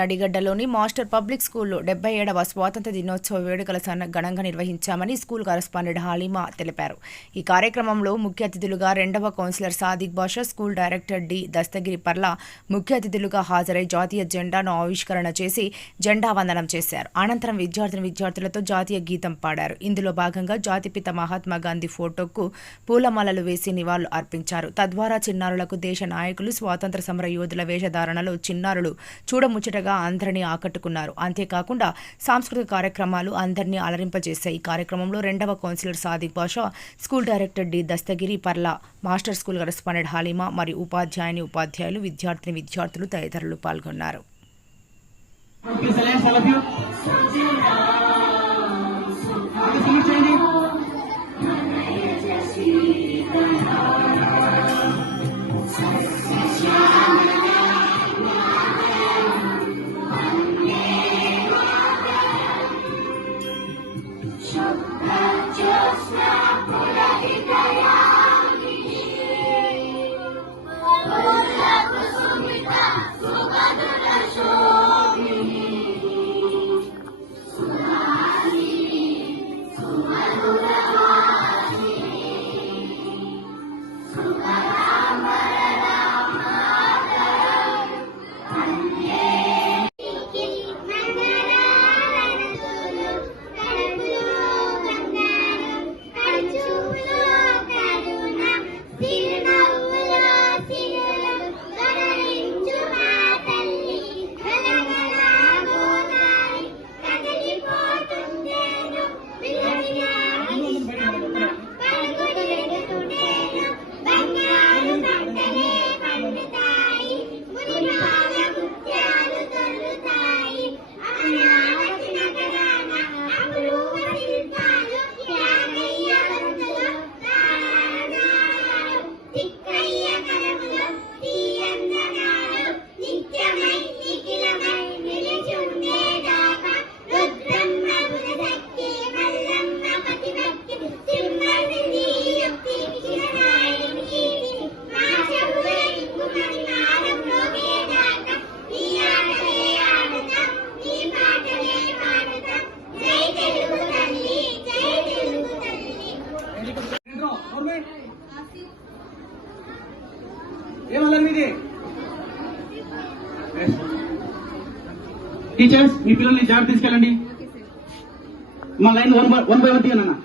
నడిగడ్డలోని master public స్కూల్లో 77వ స్వాతంత్ర దినోత్సవ వేడుకల ఘనంగా నిర్వహించామని స్కూల్ కరెస్పాండెంట్ హాలీమా తెలిపారు. ఈ కార్యక్రమంలో ముఖ్య అతిథులుగా 2వ councillor Sadiq Basha, school director D Dastagiri పర్ల ముఖ్య అతిథులుగా హాజరై జాతీయ జెండాను ఆవిష్కరణ చేసి జెండా వందనం చేశారు. అనంతరం విద్యార్థులతో జాతీయ గీతం పాడారు. ఇందులో భాగంగా జాతిపిత మహాత్మా గాంధీ ఫోటోకు పూలమాలలు వేసి నివాళులు అర్పించారు. తద్వారా చిన్నారులకు దేశ నాయకులు, స్వాతంత్ర సమర యోధుల వేషధారణలో చిన్నారులు చూడముచ్చటగా అందరినీ ఆకట్టుకున్నారు. అంతేకాకుండా సాంస్కృతిక కార్యక్రమాలు అందరినీ అలరింపజేశాయి. ఈ కార్యక్రమంలో 2వ councillor Sadiq Basha, school director D Dastagiri పర్ల, మాస్టర్ స్కూల్ కరెస్పాండెంట్ హాలీమా మరియు ఉపాధ్యాయులు, విద్యార్థులు తదితరులు పాల్గొన్నారు. టీచర్స్ మీ పిల్లల్ని జాగ్రత్త తీసుకెళ్ళండి. మా లైన్ 1 by 1 తీయనన్నా.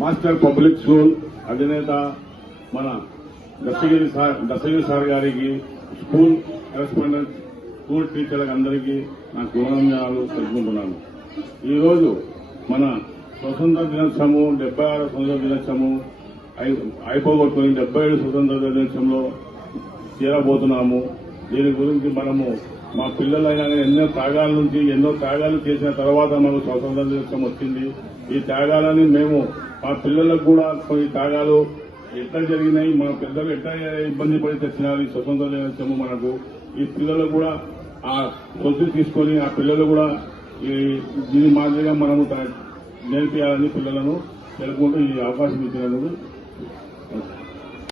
మాస్టర్ పబ్లిక్ స్కూల్ అధినేత మన దశగిరి సార్ గారికి, స్కూల్ కరెస్పాండెంట్, స్కూల్ టీచర్లకు అందరికీ నా కృతజ్ఞతలు తెలుపుకుంటున్నాను. ఈరోజు మన స్వతంత్ర దినోత్సవము 76వ స్వతంత్ర దినోత్సవము అయిపోగొట్టుకుని 77 స్వతంత్ర దినోత్సవంలో చేరబోతున్నాము. దీని గురించి మనము మా పిల్లలైనా ఎన్నో త్యాగాల నుంచి ఎన్నో త్యాగాలు చేసిన తర్వాత మనకు స్వతంత్ర దినోత్సవం వచ్చింది. ఈ త్యాగాలని మేము మా పిల్లలకు కూడా కొన్ని త్యాగాలు ఎట్లా జరిగినాయి, మన పెద్దలు ఎట్లా ఇబ్బంది పడి తెచ్చినారు ఈ స్వతంత్ర దినోత్సవం మనకు. ఈ పిల్లలు కూడా ఆ సొత్తు తీసుకొని ఆ పిల్లలు కూడా దీని మాదిరిగా మనము నేర్పియాలని పిల్లలను తెలుపుకుంటూ ఈ అవకాశం ఇచ్చినందుకు